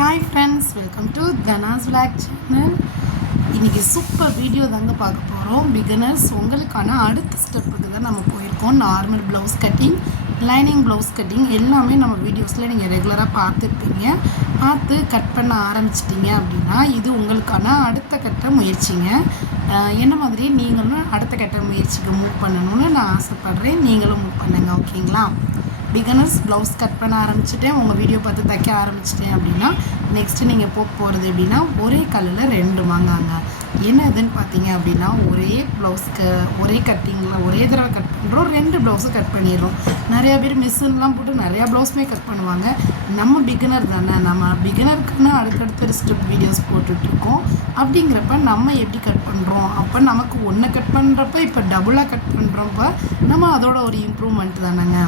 Hi friends, welcome to தனாஸ் vlog channel. இன்றைக்கி super video தாங்க பார்க்க போகிறோம். பிகினர்ஸ் உங்களுக்கான அடுத்த ஸ்டெப்புக்கு தான் நம்ம போயிருக்கோம். Normal blouse cutting, lining blouse cutting எல்லாமே நம்ம வீடியோஸில் நீங்கள் ரெகுலராக பார்த்துருப்பீங்க. பார்த்து கட் பண்ண ஆரம்பிச்சிட்டிங்க அப்படின்னா இது உங்களுக்கான அடுத்த கட்ட முயற்சிங்க. என்ன மாதிரி நீங்களும் அடுத்த கட்ட முயற்சிக்கு மூவ் பண்ணணும்னு நான் ஆசைப்பட்றேன். நீங்களும் மூவ் பண்ணுங்கள், ஓகேங்களா? பிகினர்ஸ் ப்ளவுஸ் கட் பண்ண ஆரம்பிச்சிட்டேன், உங்கள் வீடியோ பார்த்து தைக்க ஆரம்பிச்சிட்டேன் அப்படின்னா நெக்ஸ்ட்டு நீங்கள் போகிறது எப்படின்னா ஒரே கல்லில் ரெண்டு மாங்காங்க. என்ன இதுன்னு பார்த்தீங்க அப்படின்னா ஒரே ப்ளவுஸ்க்கு ஒரே கட்டிங்கில் ஒரே தடவை கட் பண்ணுறோம், ரெண்டு ப்ளவுஸும் கட் பண்ணிடுறோம். நிறையா பேர் மிஷின்லாம் போட்டு நிறையா ப்ளவுஸுமே கட் பண்ணுவாங்க. நம்ம பிகினர் தானே, நம்ம பிகினருக்குன்னு அடுத்தடுத்த ஸ்டெப் வீடியோஸ் போட்டுட்ருக்கோம். அப்படிங்கிறப்ப நம்ம எப்படி கட் பண்ணுறோம், அப்போ நமக்கு ஒன்று கட் பண்ணுறப்ப இப்போ டபுளாக கட் பண்ணுறப்ப நம்ம அதோட ஒரு இம்ப்ரூவ்மெண்ட் தானேங்க.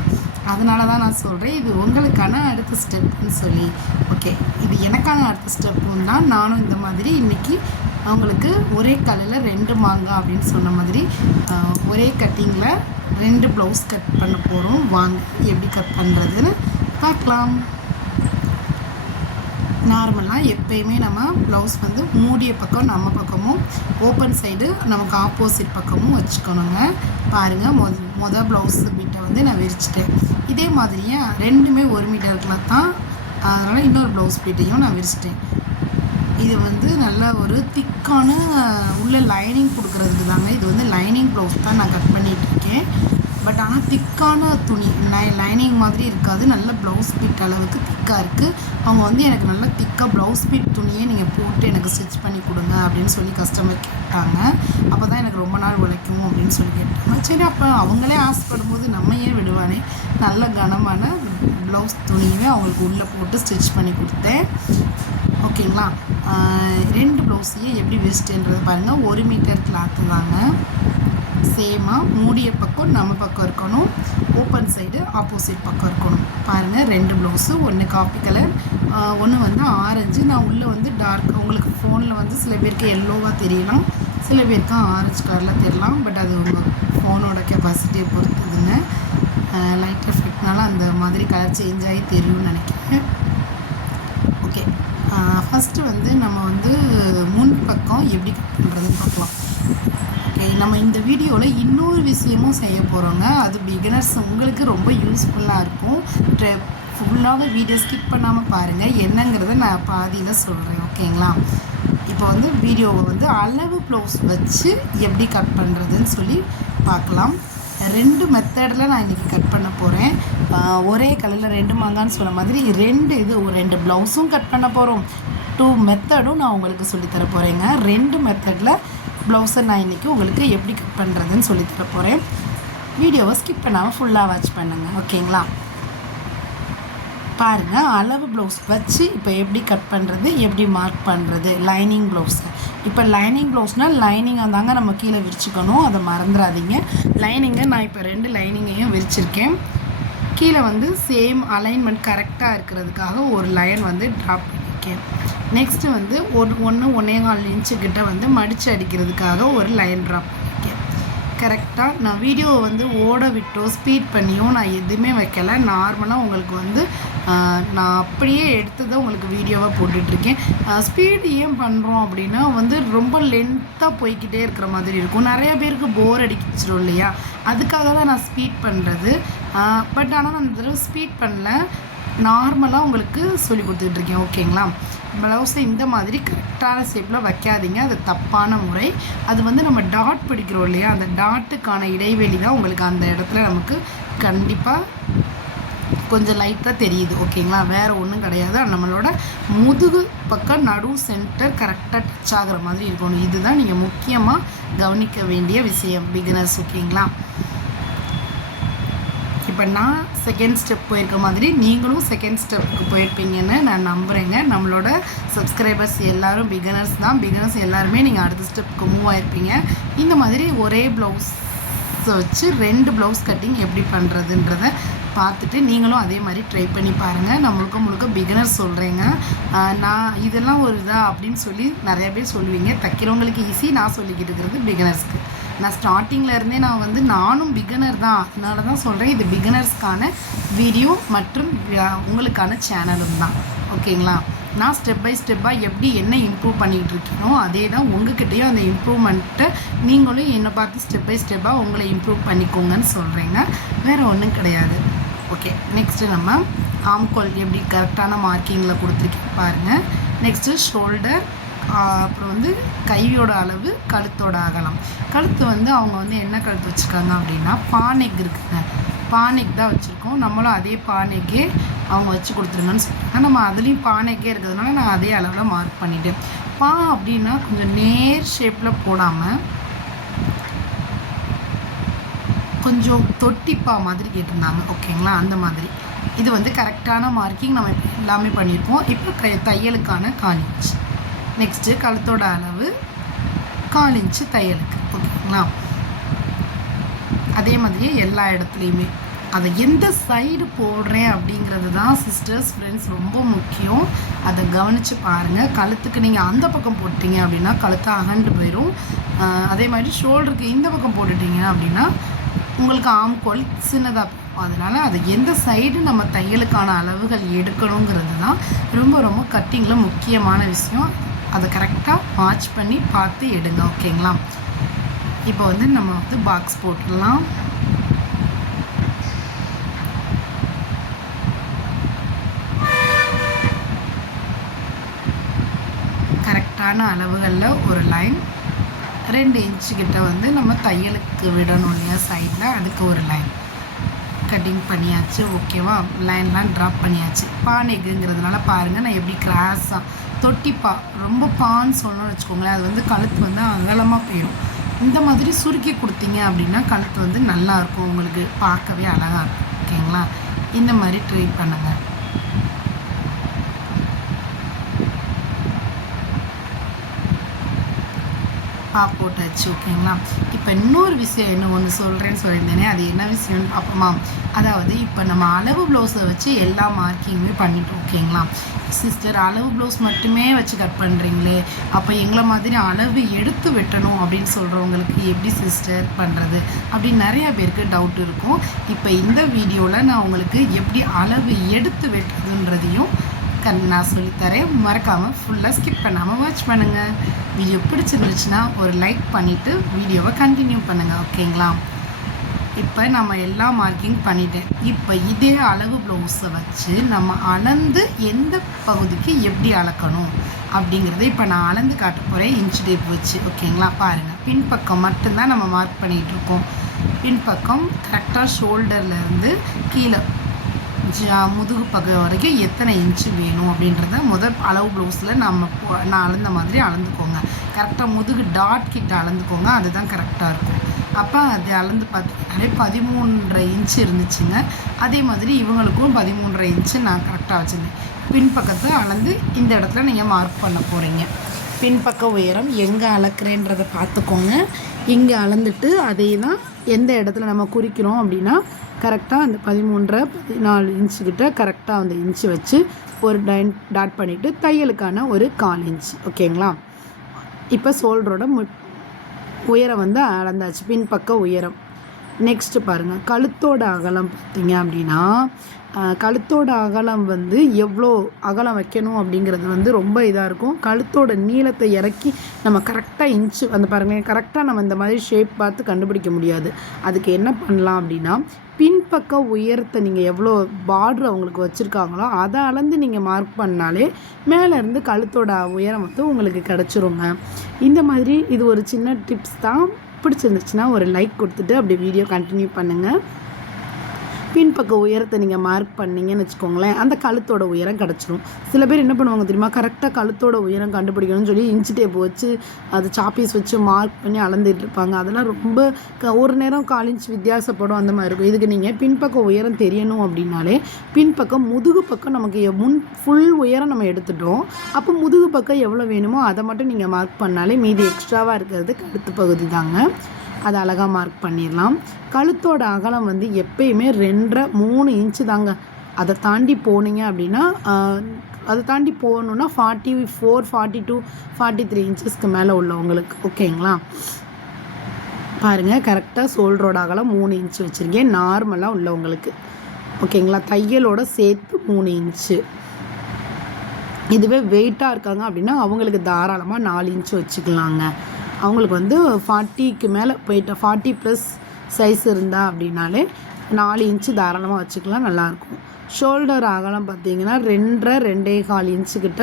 அதனால தான் நான் சொல்கிறேன் இது உங்களுக்கான அடுத்த ஸ்டெப்புன்னு சொல்லி. ஓகே, இது எனக்கான அடுத்த ஸ்டெப்புன்னு தான் நானும் இந்த மாதிரி இன்றைக்கி அவங்களுக்கு ஒரே கல்லில் ரெண்டு மாங்காய் அப்படின்னு சொன்ன மாதிரி ஒரே கட்டிங்கில் ரெண்டு ப்ளவுஸ் கட் பண்ண போகிறோம். வாங்க எப்படி கட் பண்ணுறதுன்னு பார்க்கலாம். நார்மலாக எப்போயுமே நம்ம ப்ளவுஸ் வந்து மூடிய பக்கம் நம்ம பக்கமும் ஓப்பன் சைடு நமக்கு ஆப்போசிட் பக்கமும் வச்சுக்கணுங்க. பாருங்கள், மொதல் ப்ளவுஸ் பீட்டை வந்து நான் விரிச்சிட்டேன். இதே மாதிரியே ரெண்டுமே 1 மீட்டருக்குள்ள தான், அதனால் இன்னொரு ப்ளவுஸ் பீட்டையும் நான் விரிச்சிட்டேன். இது வந்து நல்ல ஒரு திக்கான உள்ள லைனிங் கொடுக்குறதுக்கு தாங்க. இது வந்து லைனிங் ப்ளவுஸ் தான் நான் கட் பண்ணிகிட்ருக்கேன். பட் ஆனால் திக்கான துணி லைனிங் மாதிரி இருக்காது, நல்ல ப்ளவுஸ் பீட் அளவுக்கு திக்காக இருக்குது. அவங்க வந்து எனக்கு நல்ல திக்காக ப்ளவுஸ் பீட் துணியே நீங்கள் போட்டு எனக்கு ஸ்டிச் பண்ணி கொடுங்க அப்படின்னு சொல்லி கஸ்டமர் கேட்டாங்க. அப்போ தான் எனக்கு ரொம்ப நாள் உழைக்கும் அப்படின்னு சொல்லி கேட்டாங்க. சரி, அப்போ அவங்களே ஆசைப்படும் போது நம்ம ஏன் விடுவானே, நல்ல கனமான ப்ளவுஸ் துணியுமே அவங்களுக்கு உள்ளே போட்டு ஸ்டிச் பண்ணி கொடுத்தேன். ஓகேங்களா? ரெண்டு ப்ளவுஸையும் எப்படி விரிச்சிட்டேன்றது பாருங்கள். 1 மீட்டர் கிளாத்து தாங்க. சேமாக மூடிய பக்கம் நம்ம பக்கம் இருக்கணும், ஓப்பன் சைடு ஆப்போசிட் பக்கம் இருக்கணும். பாருங்கள், ரெண்டு ப்ளவுஸு, ஒன்று காப்பி கலர், ஒன்று வந்து ஆரஞ்சு. நான் உள்ளே வந்து டார்க், உங்களுக்கு ஃபோனில் வந்து சில பேருக்கு எல்லோவாக தெரியலாம், சில பேருக்கு ஆரஞ்சு கலரில் தெரியலாம். பட் அது உங்கள் ஃபோனோட கெப்பாசிட்டியை பொறுத்துதுங்க. லைட் எஃபெக்ட்னால அந்த மாதிரி கலர் சேஞ்ச் ஆகி தெரியும்னு நினைக்கிறேன். ஓகே, ஃபஸ்ட்டு வந்து நம்ம வந்து முன் பக்கம் எப்படி கட் பண்ணுறதுன்னு பார்க்கலாம். ஓகே, நம்ம இந்த வீடியோவில் இன்னொரு விஷயமும் செய்ய போகிறோங்க. அது பிகினர்ஸ் உங்களுக்கு ரொம்ப யூஸ்ஃபுல்லாக இருக்கும். ஃபுல்லாக வீடியோ ஸ்கிப் பண்ணாமல் பாருங்கள், என்னங்கிறத நான் பாதியில் சொல்கிறேன். ஓகேங்களா? இப்போ வந்து வீடியோவை வந்து அளவு ப்ளவுஸ் வச்சு எப்படி கட் பண்ணுறதுன்னு சொல்லி பார்க்கலாம். ரெண்டு மெத்தடில் நான் இன்றைக்கி கட் பண்ண போகிறேன். ஒரே கலரில் ரெண்டு மாங்கான்னு சொன்ன மாதிரி ரெண்டு ப்ளவுஸும் கட் பண்ண போகிறோம். 2 மெத்தடும் நான் உங்களுக்கு சொல்லித்தர போகிறேங்க. 2 மெத்தடில் ப்ளவுஸை நான் இன்றைக்கி உங்களுக்கு எப்படி கட் பண்ணுறதுன்னு சொல்லித்தர போகிறேன். வீடியோவை ஸ்கிப் பண்ணாமல் ஃபுல்லாக வாட்ச் பண்ணுங்கள், ஓகேங்களா? பாருங்கள், அளவு ப்ளவுஸ் வச்சு இப்போ எப்படி கட் பண்ணுறது, எப்படி மார்க் பண்ணுறது. லைனிங் ப்ளவுஸை இப்போ லைனிங் ப்ளவுஸ்னால் லைனிங்கை தாங்க நம்ம கீழே விரிச்சிக்கணும், அதை மறந்துடாதீங்க. லைனிங்கை நான் இப்போ 2 லைனிங்கையும் விரிச்சிருக்கேன். கீழே வந்து சேம் அலைன்மெண்ட் கரெக்டாக இருக்கிறதுக்காக ஒரு லைன் வந்து ட்ராப் பண்ணியிருக்கேன். நெக்ஸ்ட்டு வந்து 1.25 இன்ச்சு கிட்ட வந்து மடித்து அடிக்கிறதுக்காக ஒரு லைன் ட்ராப் பண்ணியிருக்கேன். கரெக்டாக நான் வீடியோவை வந்து ஓட விட்டோ ஸ்பீட் பண்ணியோ நான் எதுவுமே வைக்கலை. நார்மலாக உங்களுக்கு வந்து நான் அப்படியே எடுத்ததை உங்களுக்கு வீடியோவாக போட்டுட்ருக்கேன். ஸ்பீடு ஏன் பண்ணுறோம் அப்படின்னா வந்து ரொம்ப லென்த்தாக போய்கிட்டே இருக்கிற மாதிரி இருக்கும், நிறையா பேருக்கு போர் அடிச்சிடும் இல்லையா, அதுக்காக தான் நான் ஸ்பீட் பண்ணுறது. பட் ஆனால் நான் இந்த தடவை ஸ்பீட் பண்ணல, நார்மலாக உங்களுக்கு சொல்லி கொடுத்துட்ருக்கேன். ஓகேங்களா? ப்ளவுஸை இந்த மாதிரி கரெக்டான ஷேப்பில் வைக்காதீங்க, அது தப்பான முறை. அது வந்து நம்ம டாட் பிடிக்கிறோம் இல்லையா, அந்த டாட்டுக்கான இடைவெளி தான் உங்களுக்கு அந்த இடத்துல நமக்கு கண்டிப்பாக கொஞ்சம் லைட்டாக தெரியுது. ஓகேங்களா? வேறு ஒன்றும் கிடையாது. நம்மளோட முதுகு பக்கம் நடு சென்டர் கரெக்டாக டச் ஆகிற மாதிரி இருக்கணும். இதுதான் நீங்கள் முக்கியமாக கவனிக்க வேண்டிய விஷயம் பிகினர்ஸ். ஓகேங்களா? இப்போ நான் செகண்ட் ஸ்டெப் போயிருக்க மாதிரி நீங்களும் செகண்ட் ஸ்டெப்புக்கு போயிருப்பீங்கன்னு நான் நம்புகிறேங்க. நம்மளோட சப்ஸ்கிரைபர்ஸ் எல்லோரும் பிகினர்ஸ் தான். பிகினர்ஸ் எல்லாருமே நீங்கள் அடுத்த ஸ்டெப்புக்கு மூவ் ஆகிருப்பீங்க. இந்த மாதிரி ஒரே ப்ளவுஸை வச்சு 2 ப்ளவுஸ் கட்டிங் எப்படி பண்ணுறதுன்றதை பார்த்துட்டு நீங்களும் அதே மாதிரி ட்ரை பண்ணி பாருங்கள். நான் முழுக்க பிகினர்ஸ் சொல்கிறேங்க. நான் இதெல்லாம் ஒரு இதா அப்படின்னு சொல்லி நிறைய பேர் சொல்லுவீங்க. தைக்கிறவங்களுக்கு ஈஸி, நான் சொல்லிக்கிட்டு இருக்கிறது பிகினர்ஸ்க்கு. நான் ஸ்டார்டிங்கில் இருந்தே நான் வந்து நானும் பிகினர் தான், அதனால தான் சொல்கிறேன் இது பிகினர்ஸ்க்கான வீடியோ மற்றும் உங்களுக்கான சேனலும் தான். ஓகேங்களா? நான் ஸ்டெப் பை ஸ்டெப்பாக எப்படி என்ன இம்ப்ரூவ் பண்ணிகிட்டு இருக்கீனோ அதே தான் உங்ககிட்டயும் அந்த இம்ப்ரூவ்மெண்ட்டை நீங்களும் என்னை பார்த்து ஸ்டெப் பை ஸ்டெப்பாக உங்களை இம்ப்ரூவ் பண்ணிக்கோங்கன்னு சொல்கிறேங்க. வேறு ஒன்றும் கிடையாது. ஓகே, நெக்ஸ்ட்டு நம்ம ஆம்கோல் எப்படி கரெக்டான மார்க்கிங்கில் கொடுத்துருக்கேன் பாருங்கள். நெக்ஸ்ட்டு ஷோல்டர், அப்புறம் வந்து கையோட அளவு, கழுத்தோட அகலம். கழுத்து வந்து அவங்க வந்து என்ன கழுத்து வச்சுருக்காங்க அப்படின்னா பானெக் இருக்குங்க, பானெக் தான் வச்சுருக்கோம். நம்மளும் அதே பானெக்கே அவங்க வச்சு கொடுத்துருங்கன்னு சொல்லியிருக்காங்க. நம்ம அதுலேயும் பானெக்கே இருக்கிறதுனால நான் அதே அளவில் மார்க் பண்ணிவிட்டேன். அப்படின்னா கொஞ்சம் நேர் ஷேப்பில் போடாமல் கொஞ்சம் தொட்டிப்பா மாதிரி கேட்டிருந்தாங்க. ஓகேங்களா, அந்த மாதிரி. இது வந்து கரெக்டான மார்க்கிங் நம்ம எல்லாமே பண்ணியிருக்கோம். இப்போ தையலுக்கான 4 இன்ச். நெக்ஸ்ட்டு கழுத்தோட அளவு 4 இன்ச்சு தையலுக்கு. ஓகேங்களா, அதே மாதிரியே எல்லா இடத்துலையுமே அதை எந்த சைடு போடுறேன் அப்படிங்கிறது தான் சிஸ்டர்ஸ் ஃப்ரெண்ட்ஸ் ரொம்ப முக்கியம். அதை கவனித்து பாருங்கள். கழுத்துக்கு நீங்கள் அந்த பக்கம் போட்டிங்க அப்படின்னா கழுத்தை அகண்டு போயிடும். அதே மாதிரி ஷோல்டருக்கு இந்த பக்கம் போட்டுட்டிங்க அப்படின்னா உங்களுக்கு ஆம்கோல் சின்னதாக போகும். அதனால் அது எந்த சைடு நம்ம தையலுக்கான அளவுகள் எடுக்கணுங்கிறது தான் ரொம்ப ரொம்ப கட்டிங்கில் முக்கியமான விஷயம். அதை கரெக்டாக வாட்ச் பண்ணி பார்த்து எடுங்க. ஓகேங்களா, இப்போ வந்து நம்ம வந்து பாக்ஸ் போட்டுடலாம். கரெக்டான அளவுகளில் ஒரு லைன், 2 இன்ச்சு கிட்ட வந்து நம்ம தையலுக்கு விடணும் இல்லையா சைடில், அதுக்கு ஒரு லைன் கட்டிங் பண்ணியாச்சு. ஓகேவா, லைன்லாம் ட்ராப் பண்ணியாச்சு. பானெக்குங்கிறதுனால பாருங்கள் நான் எப்படி கிராஸாக தொட்டிப்பா, ரொம்ப பான்னு சொல்லணும்னு வச்சுக்கோங்களேன். அது வந்து கழுத்து வந்து அகலமாக போயிடும். இந்த மாதிரி சுருக்கி கொடுத்தீங்க அப்படின்னா கழுத்து வந்து நல்லாயிருக்கும், உங்களுக்கு பார்க்கவே அழகாக இருக்கும். ஓகேங்களா, இந்த மாதிரி ட்ரை பண்ணுங்கள். போட்டாச்சு. ஓகேங்களா, இப்போ இன்னொரு விஷயம் என்ன ஒன்று சொல்கிறேன்னு சொல்லியிருந்தேனே, அது என்ன விஷயம்னு பார்ப்போமா. அதாவது இப்போ நம்ம அளவு ப்ளவுஸை வச்சு எல்லா மார்க்கிங்குமே பண்ணிட்டோம். ஓகேங்களா, சிஸ்டர் அளவு ப்ளவுஸ் மட்டுமே வச்சு கட் பண்ணுறீங்களே, அப்போ எங்களை மாதிரி அளவு எடுத்து வெட்டணும் அப்படின்னு சொல்கிறவங்களுக்கு எப்படி சிஸ்டர் பண்ணுறது அப்படின்னு நிறையா பேருக்கு டவுட் இருக்கும். இப்போ இந்த வீடியோவில் நான் உங்களுக்கு எப்படி அளவு எடுத்து வெட்டுறதுன்றதையும் நான் சொல்லித்தரேன். மறக்காமல் ஃபுல்லாக ஸ்கிப் பண்ணாமல் வாட்ச் பண்ணுங்கள். வீடியோ பிடிச்சிருந்துச்சுன்னா ஒரு லைக் பண்ணிவிட்டு வீடியோவை கண்டினியூ பண்ணுங்கள். ஓகேங்களா, இப்போ நம்ம எல்லா மார்க்கிங் பண்ணிட்டேன். இப்போ இதே அளவு ப்ளவுஸை வச்சு நம்ம அளந்து எந்த பகுதிக்கு எப்படி அளக்கணும் அப்படிங்கிறத இப்போ நான் அளந்து காட்ட போகிறேன் இன்ச் டேப் வச்சு. ஓகேங்களா, பாருங்கள். பின்பக்கம் மட்டும்தான் நம்ம மார்க் பண்ணிகிட்ருக்கோம். பின்பக்கம் கரெக்டாக ஷோல்டர்லேருந்து கீழே முதுகு பக்கம் வரைக்கும் எத்தனை இன்ச்சு வேணும் அப்படின்றத முதல் அளவு ப்ளவுஸில் நான் அளந்த மாதிரி அளந்துக்கோங்க. கரெக்டாக முதுகு டாட் கிட்ட அளந்துக்கோங்க, அதுதான் கரெக்டாக இருக்கும். அப்போ அது அளந்து பார்த்தீங்கன்னாலே 13.5 இன்ச்சு இருந்துச்சுங்க. அதே மாதிரி இவங்களுக்கும் 13.5 இன்ச்சு நான் கரெக்டாக வச்சுருந்தேன். பின்பக்கத்தை அளந்து இந்த இடத்துல நீங்கள் மார்க் பண்ண போகிறீங்க. பின்பக்க உயரம் எங்கே அளக்குறேன்றதை பார்த்துக்கோங்க. இங்கே அளந்துட்டு அதே தான் எந்த இடத்துல நம்ம குறிக்கிறோம் அப்படின்னா கரெக்டாக அந்த 13.14 இன்ச்சுக்கிட்ட கரெக்டாக அந்த இன்ச்சு வச்சு ஒரு டாட் பண்ணிவிட்டு தையலுக்கான ஒரு 4 இன்ச். ஓகேங்களா, இப்போ ஷோல்டரோட உயரம் வந்து அளந்தாச்சு, பின்பக்க உயரம். நெக்ஸ்ட்டு பாருங்கள், கழுத்தோட அகலம் பார்த்தீங்க அப்படின்னா கழுத்தோட அகலம் வந்து எவ்வளோ அகலம் வைக்கணும் அப்படிங்கிறது வந்து ரொம்ப இதாக இருக்கும். கழுத்தோட நீளத்தை இறக்கி நம்ம கரெக்டாக இன்ச்சு அந்த பாருங்கள் கரெக்டாக நம்ம இந்த மாதிரி ஷேப் பார்த்து கண்டுபிடிக்க முடியாது. அதுக்கு என்ன பண்ணலாம் அப்படின்னா பின்பக்க உயரத்தை நீங்கள் எவ்வளோ பார்டர் அவங்களுக்கு வச்சுருக்காங்களோ அதை அளந்து நீங்கள் மார்க் பண்ணாலே மேலேருந்து கழுத்தோட உயரம் வந்து உங்களுக்கு கிடச்சிருங்க. இந்த மாதிரி இது ஒரு சின்ன டிப்ஸ் தான். பிடிச்சிருந்துச்சுன்னா ஒரு லைக் கொடுத்துட்டு அப்படி வீடியோ கண்டினியூ பண்ணுங்கள். பின்பக்க உயரத்தை நீங்கள் மார்க் பண்ணிங்கன்னு வச்சுக்கோங்களேன், அந்த கழுத்தோட உயரம் கிடச்சிரும். சில பேர் என்ன பண்ணுவாங்க தெரியுமா, கரெக்டாக கழுத்தோட உயரம் கண்டுபிடிக்கணும்னு சொல்லி இன்ச்சு டேப் வச்சு அது சாப்பீஸ் வச்சு மார்க் பண்ணி அளந்துட்டு இருப்பாங்க. அதெல்லாம் ரொம்ப ஒரு நேரம் 4 இன்ச் வித்தியாசப்படும், அந்த மாதிரி இருக்கும். இதுக்கு நீங்கள் பின்பக்க உயரம் தெரியணும் அப்படின்னாலே பின்பக்கம் முதுகு பக்கம் நமக்கு ஃபுல் உயரம் நம்ம எடுத்துட்டோம். அப்போ முதுகு பக்கம் எவ்வளோ வேணுமோ அதை மட்டும் நீங்கள் மார்க் பண்ணாலே மீதி எக்ஸ்ட்ராவாக இருக்கிறது கழுத்து பகுதி தாங்க. அதை அழகாக மார்க் பண்ணிடலாம். கழுத்தோட அகலம் வந்து எப்பயுமே 2.5-3 இன்ச்சு தாங்க. அதை தாண்டி போனீங்க அப்படின்னா அதை தாண்டி போகணுன்னா 44, 42, 43 இன்ச்சஸ்க்கு மேலே உள்ளவங்களுக்கு. ஓகேங்களா, பாருங்கள் கரெக்டாக ஷோல்டரோட அகலம் 3 இன்ச்சு வச்சுருக்கேன் நார்மலாக உள்ளவங்களுக்கு. ஓகேங்களா, தையலோட சேர்த்து 3 இன்ச்சு. இதுவே வெயிட்டாக இருக்காங்க அப்படின்னா அவங்களுக்கு தாராளமாக 4 இன்ச்சு வச்சுக்கலாங்க. அவங்களுக்கு வந்து 40க்கு மேலே போயிட்ட 40 ப்ளஸ் சைஸ் இருந்தால் அப்படின்னாலே 4 இன்ச்சு தாராளமாக வச்சுக்கலாம், நல்லாயிருக்கும். ஷோல்டர் அகலம் பார்த்திங்கன்னா 2.5 2.25 இன்ச்சுக்கிட்ட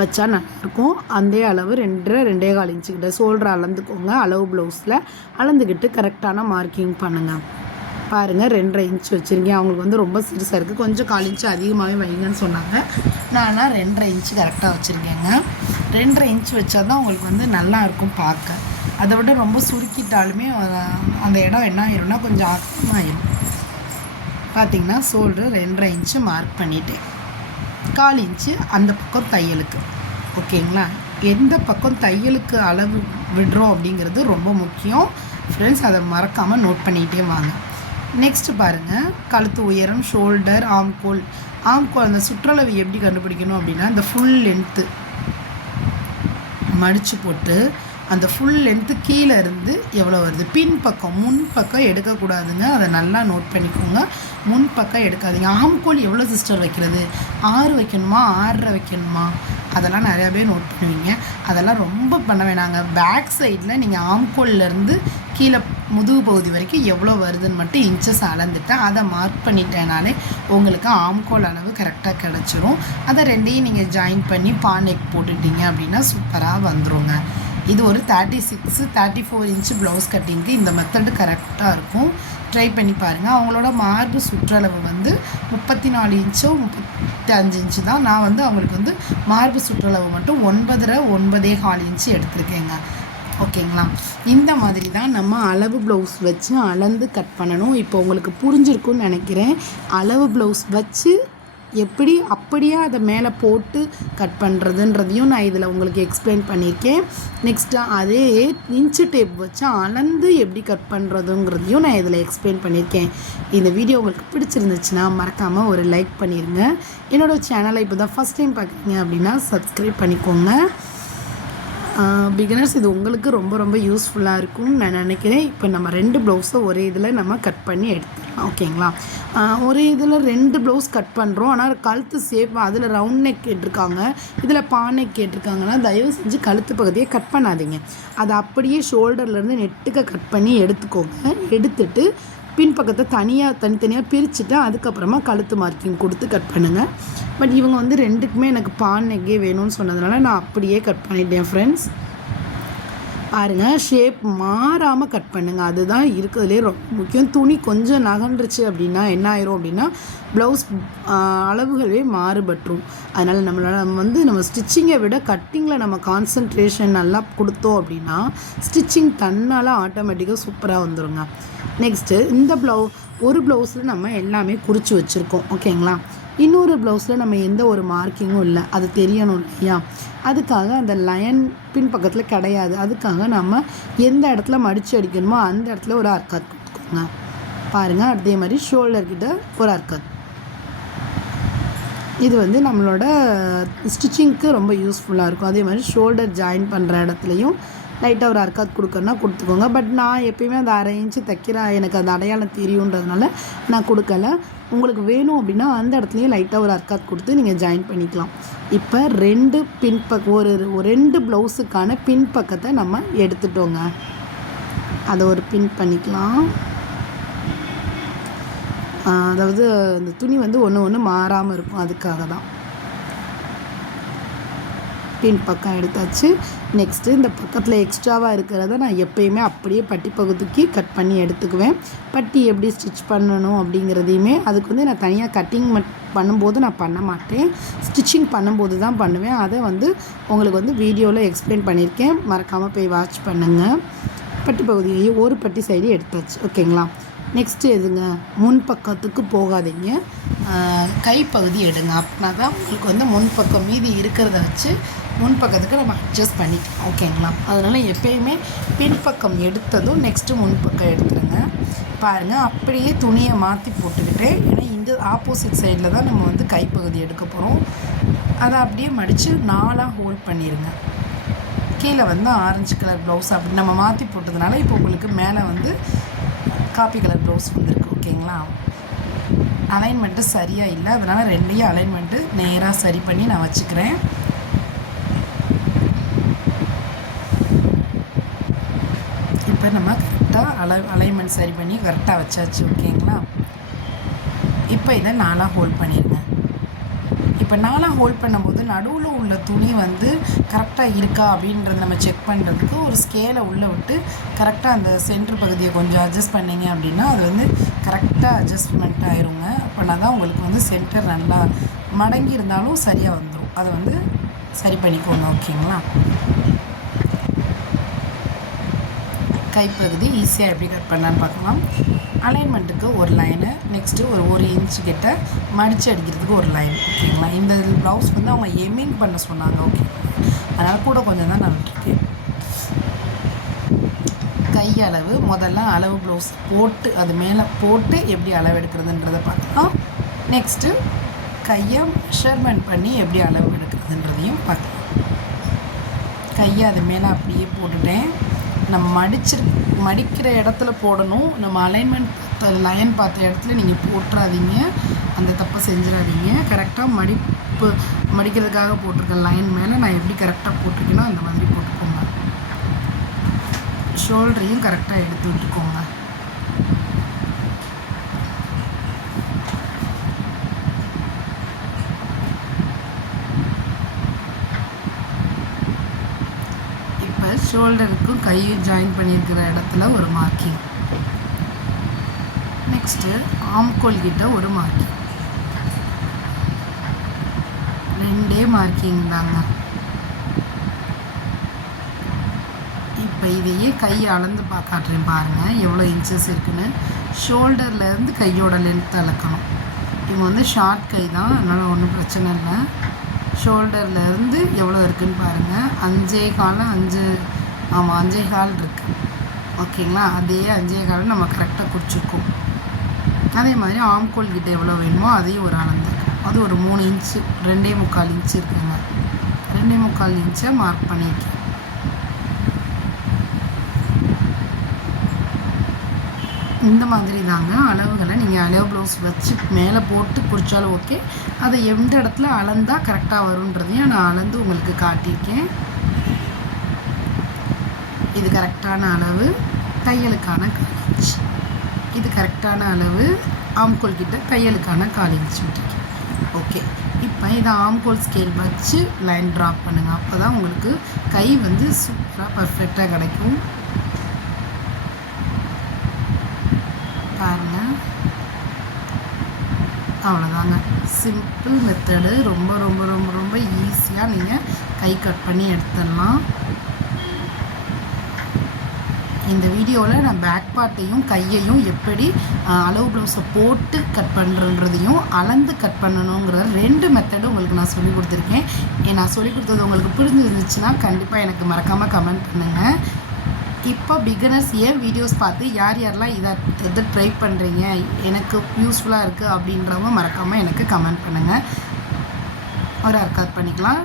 வச்சா நல்லாயிருக்கும். அதே அளவு 2.5 2.25 இன்ச்சுக்கிட்ட ஷோல்டர் அளந்துக்கோங்க. அளவு ப்ளவுஸில் அளந்துக்கிட்டு கரெக்டான மார்க்கிங் பண்ணுங்கள். பாருங்கள் 2.5 இன்ச் வச்சுருக்கேன். அவங்களுக்கு வந்து ரொம்ப சிறுசாக இருக்குது, கொஞ்சம் 1/4 இன்ச்சு அதிகமாகவே வைங்கன்னு சொன்னாங்க. நான் 2.5 இன்ச்சு கரெக்டாக வச்சுருக்கேங்க. 2.5 இன்ச் வச்சா தான் உங்களுக்கு வந்து நல்லாயிருக்கும் பார்க்க. அதை விட ரொம்ப சுருக்கிட்டாலுமே அந்த இடம் என்ன ஆயிரும்னா கொஞ்சம் ஆகிடும். பார்த்திங்கன்னா ஷோல்டர் 2.5 இன்ச்சு மார்க் பண்ணிவிட்டேன். 1/4 இன்ச்சு அந்த பக்கம் தையலுக்கு. ஓகேங்களா? எந்த பக்கம் தையலுக்கு அளவு விடுறோம் அப்படிங்கிறது ரொம்ப முக்கியம் ஃப்ரெண்ட்ஸ், அதை மறக்காமல் நோட் பண்ணிகிட்டே வாங்க. நெக்ஸ்ட்டு பாருங்கள், கழுத்து உயரம், ஷோல்டர், ஆம்கோல். அந்த சுற்றளவு எப்படி கண்டுபிடிக்கணும் அப்படின்னா இந்த ஃபுல் லென்த்து மடித்து போட்டு அந்த ஃபுல் லென்த்து கீழே இருந்து எவ்வளோ வருது, பின்பக்கம் முன்பக்கம் எடுக்கக்கூடாதுங்க. அதை நல்லா நோட் பண்ணிக்கோங்க. முன்பக்கம் எடுக்காதீங்க. ஆம்கோல் எவ்வளோ சிஸ்டர் வைக்கிறது, 6 வைக்கணுமா 6.5 வைக்கணுமா, அதெல்லாம் நிறையா பேர் நோட் பண்ணுவீங்க. அதெல்லாம் ரொம்ப பண்ண வேணாங்க. பேக் சைடில் நீங்கள் ஆம்கோல்லேருந்து கீழே முதுகு பகுதி வரைக்கும் எவ்வளோ வருதுன்னு மட்டும் இன்ச்சஸ் அளந்துட்டேன். அதை மார்க் பண்ணிட்டேனாலே உங்களுக்கு ஆம்கோல் அளவு கரெக்டாக கிடச்சிரும். அதை ரெண்டையும் நீங்கள் ஜாயின் பண்ணி பானெக் போட்டுட்டீங்க அப்படின்னா சூப்பராக வந்துடுங்க. இது ஒரு 36 34 இன்ச்சு ப்ளவுஸ் கட்டிங்க்கு இந்த மெத்தடு கரெக்டாக இருக்கும். ட்ரை பண்ணி பாருங்கள். அவங்களோட மார்பு சுற்றளவு வந்து 34 இன்ச்சோ 35 இன்ச்சு தான். நான் வந்து அவங்களுக்கு வந்து மார்பு சுற்றளவு மட்டும் 9.5 9.25 இன்ச்சு எடுத்துருக்கேங்க. ஓகேங்களா? இந்த மாதிரி தான் நம்ம அளவு ப்ளவுஸ் வச்சு அளந்து கட் பண்ணணும். இப்போ உங்களுக்கு புரிஞ்சிருக்குன்னு நினைக்கிறேன். அளவு ப்ளவுஸ் வச்சு எப்படி அப்படியே அதை மேலே போட்டு கட் பண்ணுறதுன்றதையும் நான் இதில் உங்களுக்கு எக்ஸ்பிளைன் பண்ணியிருக்கேன். நெக்ஸ்ட்டு அதே இன்ச்சு டேப் வச்சு அளந்து எப்படி கட் பண்ணுறதுங்கிறதையும் நான் இதில் எக்ஸ்பிளைன் பண்ணியிருக்கேன். இந்த வீடியோ உங்களுக்கு பிடிச்சிருந்துச்சுன்னா மறக்காமல் ஒரு லைக் பண்ணிடுங்க. என்னோடய சேனலை இப்போ தான் ஃபஸ்ட் டைம் பார்க்குறீங்க அப்படின்னா சப்ஸ்கிரைப் பண்ணிக்கோங்க. பிகினர்ஸ் இது உங்களுக்கு ரொம்ப ரொம்ப யூஸ்ஃபுல்லாக இருக்கும்னு நான் நினைக்கிறேன். இப்போ நம்ம 2 ப்ளவுஸை ஒரே இதில் நம்ம கட் பண்ணி எடுத்துக்கலாம். ஓகேங்களா? ஒரே இதில் 2 ப்ளவுஸ் கட் பண்ணுறோம். ஆனால் கழுத்து ஷேப் அதில் ரவுண்ட் நெக் கேட்டிருக்காங்க, இதில் பானெக் கேட்டிருக்காங்கன்னா தயவு செஞ்சு கழுத்து பகுதியை கட் பண்ணாதீங்க. அதை அப்படியே ஷோல்டர்லேருந்து நெட்டுக்க கட் பண்ணி எடுத்துக்கோங்க. எடுத்துட்டு பின்பக்கத்தை தனித்தனியாக பிரிச்சுட்டு அதுக்கப்புறமா கழுத்து மார்க்கிங் கொடுத்து கட் பண்ணுங்கள். பட் இவங்க வந்து 2க்குமே எனக்கு பானெக்கே வேணும்னு சொன்னதுனால நான் அப்படியே கட் பண்ணிட்டேன் ஃப்ரெண்ட்ஸ். பாருங்கள், ஷேப் மாறாமல் கட் பண்ணுங்கள். அதுதான் இருக்கிறதுலே ரொம்ப முக்கியம். துணி கொஞ்சம் நகன்றுச்சு அப்படின்னா என்ன ஆயிரும் அப்படின்னா ப்ளவுஸ் அளவுகளே மாறுபட்டுரும். அதனால் நம்ம ஸ்டிச்சிங்கை விட கட்டிங்கில் நம்ம கான்சன்ட்ரேஷன் நல்லா கொடுத்தோம் அப்படின்னா ஸ்டிச்சிங் தன்னால் ஆட்டோமேட்டிக்காக சூப்பராக வந்துடுங்க. நெக்ஸ்ட்டு இந்த ஒரு ப்ளவுஸில் நம்ம எல்லாமே குறித்து வச்சுருக்கோம். ஓகேங்களா? இன்னொரு ப்ளவுஸில் நம்ம எந்த ஒரு மார்க்கிங்கும் இல்லை, அது தெரியணும் இல்லையா? அதுக்காக அந்த லைன் பின்பக்கத்தில் கிடையாது. அதுக்காக நம்ம எந்த இடத்துல மடித்து அடிக்கணுமோ அந்த இடத்துல ஒரு அர்க்காத் கொடுத்துக்கோங்க. பாருங்கள், அதே மாதிரி ஷோல்டர்கிட்ட ஒரு அர்க்காத். இது வந்து நம்மளோட ஸ்டிச்சிங்க்கு ரொம்ப யூஸ்ஃபுல்லாக இருக்கும். அதே மாதிரி ஷோல்டர் ஜாயின் பண்ணுற இடத்துலையும் லைட்டாக ஒரு அர்க்காத் கொடுக்கணுன்னா கொடுத்துக்கோங்க. பட் நான் எப்பயுமே அந்த 1/2 இன்ச்சு தைக்கிறேன், எனக்கு அந்த அடையாளம் தெரியுன்றதுனால நான் கொடுக்கல. உங்களுக்கு வேணும் அப்படின்னா அந்த இடத்துலையும் லைட்டாக ஒரு அர்க்காத் கொடுத்து நீங்கள் ஜாயின் பண்ணிக்கலாம். இப்போ 2 ஒரு 2 ப்ளவுஸுக்கான பின்பக்கத்தை நம்ம எடுத்துட்டோங்க. அதை ஒரு பின் பண்ணிக்கலாம். அதாவது இந்த துணி வந்து ஒன்று மாறாமல் இருக்கும், அதுக்காக தான். பின் பக்கம் எடுத்தாச்சு. நெக்ஸ்ட்டு இந்த பக்கத்தில் எக்ஸ்ட்ராவாக இருக்கிறத நான் எப்பயுமே அப்படியே பட்டி பகுதிக்கு கட் பண்ணி எடுத்துக்குவேன். பட்டி எப்படி ஸ்டிச் பண்ணணும் அப்படிங்கிறதையுமே அதுக்கு வந்து நான் தனியாக கட்டிங் பண்ணும்போது நான் பண்ண மாட்டேன், ஸ்டிச்சிங் பண்ணும்போது தான் பண்ணுவேன். அதை வந்து உங்களுக்கு வந்து வீடியோவில் எக்ஸ்பிளைன் பண்ணியிருக்கேன், மறக்காமல் போய் வாட்ச் பண்ணுங்கள். பட்டி பகுதியை ஒரு பட்டி சைடு எடுத்தாச்சு. ஓகேங்களா? நெக்ஸ்ட்டு எதுங்க, முன்பக்கத்துக்கு போகாதீங்க, கைப்பகுதி எடுங்க. அப்படின்னா தான் உங்களுக்கு வந்து முன்பக்கம் மீதி இருக்கிறத வச்சு முன்பக்கத்துக்கு நம்ம அட்ஜஸ்ட் பண்ணிக்கலாம். ஓகேங்களா? அதனால் எப்பயுமே பின்பக்கம் எடுத்ததும் நெக்ஸ்ட்டு முன்பக்கம் எடுத்துருங்க. பாருங்கள், அப்படியே துணியை மாற்றி போட்டுக்கிட்டு, ஏன்னா இந்த ஆப்போசிட் சைடில் தான் நம்ம வந்து கைப்பகுதி எடுக்க போகிறோம். அதை அப்படியே மடித்து 4ஆக ஹோல்ட் பண்ணிடுங்க. கீழே வந்து ஆரஞ்சு கலர் ப்ளவுஸ் அப்படி நம்ம மாற்றி போட்டதுனால இப்போ உங்களுக்கு மேலே வந்து காப்பி கலர் ப்ளவுஸ் வந்துருக்கு. ஓகேங்களா? அலைன்மெண்ட்டு சரியாக இல்லை, அதனால் 2யும் அலைன்மெண்ட்டு நேராக சரி பண்ணி நான் வச்சுக்கிறேன். இப்போ நம்ம கரெக்டாக அலைன்மெண்ட் சரி பண்ணி கரெக்டாக வச்சாச்சு. ஓகேங்களா? இப்போ இதை 4ஆக ஹோல்ட் பண்ணிடுங்க. இப்போ 4ஆக ஹோல்ட் பண்ணும்போது நடுவில் உள்ள துணி வந்து கரெக்டாக இருக்கா அப்படின்றத நம்ம செக் பண்ணுறதுக்கு ஒரு ஸ்கேலை உள்ளே விட்டு கரெக்டாக அந்த சென்டர் பகுதியை கொஞ்சம் அட்ஜஸ்ட் பண்ணிங்க அப்படின்னா அது வந்து கரெக்டாக அட்ஜஸ்ட்மெண்ட் ஆயிருங்க. அப்படின்னா தான் உங்களுக்கு வந்து சென்டர் நல்லா மடங்கி இருந்தாலும் சரியாக வந்துடும். அதை வந்து சரி பண்ணிக்கோங்க. ஓகேங்களா? கைப்பகுதி ஈஸியாக எப்படி கட் பண்ணலான்னு பார்க்கலாம். அலைன்மெண்ட்டுக்கு ஒரு லைனு, நெக்ஸ்ட்டு ஒரு இன்ச்சு கிட்ட மடித்து அடிக்கிறதுக்கு ஒரு லைன். ஓகேங்களா? இந்த ப்ளவுஸ் வந்து அவங்க எம்மிங் பண்ண சொன்னாங்க. ஓகே, அதனால் கூட கொஞ்சம் தான் நான் விட்டுருக்கேன். கையளவு முதல்ல அளவு ப்ளவுஸ் போட்டு அது மேலே போட்டு எப்படி அளவு எடுக்கிறதுன்றதை பார்க்கலாம். நெக்ஸ்ட்டு கையை மெஷர்மெண்ட் பண்ணி எப்படி அளவு எடுக்கிறதுன்றதையும் பார்க்கலாம். கையை அது மேலே அப்படியே போட்டுட்டேன். நம்ம மடிக்கிற இடத்துல போடணும். நம்ம அலைன்மெண்ட் லைன் பார்த்த இடத்துல நீங்கள் போட்டுறாதீங்க, அந்த தப்பை செஞ்சிடாதீங்க. கரெக்டாக மடிக்கிறதுக்காக போட்டிருக்க லைன் மேலே நான் எப்படி கரெக்டாக போட்டிருக்கேனோ அந்த மாதிரி போட்டுக்கோங்க. ஷோல்டரையும் கரெக்டாக எடுத்து விட்டுக்கோங்க. ஷோல்டருக்கும் கையும் ஜாயின் பண்ணியிருக்கிற இடத்துல ஒரு மார்க்கிங். நெக்ஸ்ட்டு ஆம்கோல் கிட்ட ஒரு மார்க்கிங். 2 மார்க்கிங் தாங்க. இப்போ இதையே கையை அளந்து காட்டுறேன் பாருங்கள் எவ்வளோ இன்ச்சஸ் இருக்குன்னு. ஷோல்டர்லேருந்து கையோட லென்த் அளக்கணும். இவங்க வந்து ஷார்ட் கை தான், அதனால் ஒன்றும் பிரச்சனை இல்லை. ஷோல்டர்லேருந்து எவ்வளோ இருக்குதுன்னு பாருங்கள். 5.25 இருக்குது. ஓகேங்களா? அதே 5.25 நம்ம கரெக்டாக குறிச்சிருக்கோம். அதே மாதிரி ஆம்கோல் கிட்ட எவ்வளோ வேணுமோ அதையும் ஒரு அளந்து, அது ஒரு 3 இன்ச்சு 2.25 இன்ச்சு இருக்குங்க. 2.25 இன்ச்சை மார்க் பண்ணியிருக்கேன். இந்த மாதிரி தாங்க அளவுகளை நீங்கள் அளவு ப்ளவுஸ் வச்சு மேலே போட்டு குறித்தாலும் ஓகே. அதை எந்த இடத்துல அளந்தால் கரெக்டாக வருன்றதையும் நான் அளந்து உங்களுக்கு காட்டியிருக்கேன். இது கரெக்டான அளவு தையலுக்கான 1/4 இன்ச். இது கரெக்டான அளவு ஆம்கோல் கிட்ட தையலுக்கான 1/4 இன்ச் விட்டுருக்கேன். ஓகே, இப்போ இதை ஆம்கோல் ஸ்கேல் வச்சு லைன் ட்ராப் பண்ணுங்கள். அப்போ தான் உங்களுக்கு கை வந்து சூப்பராக பர்ஃபெக்டாக கிடைக்கும். பாருங்கள், அவ்வளோதாங்க. Simple method. ரொம்ப ரொம்ப ரொம்ப ரொம்ப ஈஸியாக நீங்கள் கை கட் பண்ணி எடுத்துடலாம். இந்த வீடியோவில் நான் பேக் பார்ட்டையும் கையையும் எப்படி அளவு ப்ளவுஸை போட்டு கட் பண்ணுறதையும் அளந்து கட் பண்ணணுங்கிற 2 மெத்தடு உங்களுக்கு நான் சொல்லிக் கொடுத்துருக்கேன். நான் சொல்லிக் கொடுத்தது உங்களுக்கு புரிஞ்சிருந்துச்சுன்னா கண்டிப்பாக எனக்கு மறக்காமல் கமெண்ட் பண்ணுங்கள். இப்போ பிகினர்ஸ் வீடியோஸ் பார்த்து யாரெல்லாம் இதை ட்ரை பண்ணுறீங்க, எனக்கு யூஸ்ஃபுல்லாக இருக்குது அப்படின்றவங்க மறக்காமல் எனக்கு கமெண்ட் பண்ணுங்கள். ஒரு கட் பண்ணிக்கலாம்.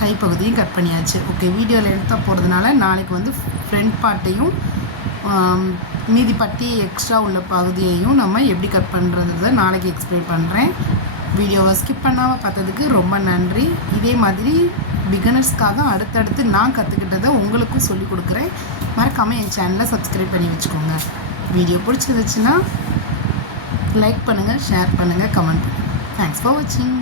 கைப்பகுதியும் கட் பண்ணியாச்சு. ஓகே, வீடியோவில் எடுத்த போகிறதுனால நாளைக்கு வந்து ஃப்ரண்ட் பார்ட்டையும் மீதி பட்டி எக்ஸ்ட்ரா உள்ள பகுதியையும் நம்ம எப்படி கட் பண்ணுறதை நாளைக்கு எக்ஸ்பிளைன் பண்ணுறேன். வீடியோவை ஸ்கிப் பண்ணாமல் பார்த்ததுக்கு ரொம்ப நன்றி. இதே மாதிரி பிகினர்ஸ்க்காக அடுத்தடுத்து நான் கற்றுக்கிட்டதை உங்களுக்கும் சொல்லிக் கொடுக்குறேன். மறக்காமல் என் சேனலை சப்ஸ்கிரைப் பண்ணி வச்சுக்கோங்க. வீடியோ பிடிச்சிருந்துச்சுன்னா லைக் பண்ணுங்கள், ஷேர் பண்ணுங்கள், கமெண்ட் பண்ணுங்கள். தேங்க்ஸ் ஃபார் வாட்சிங்.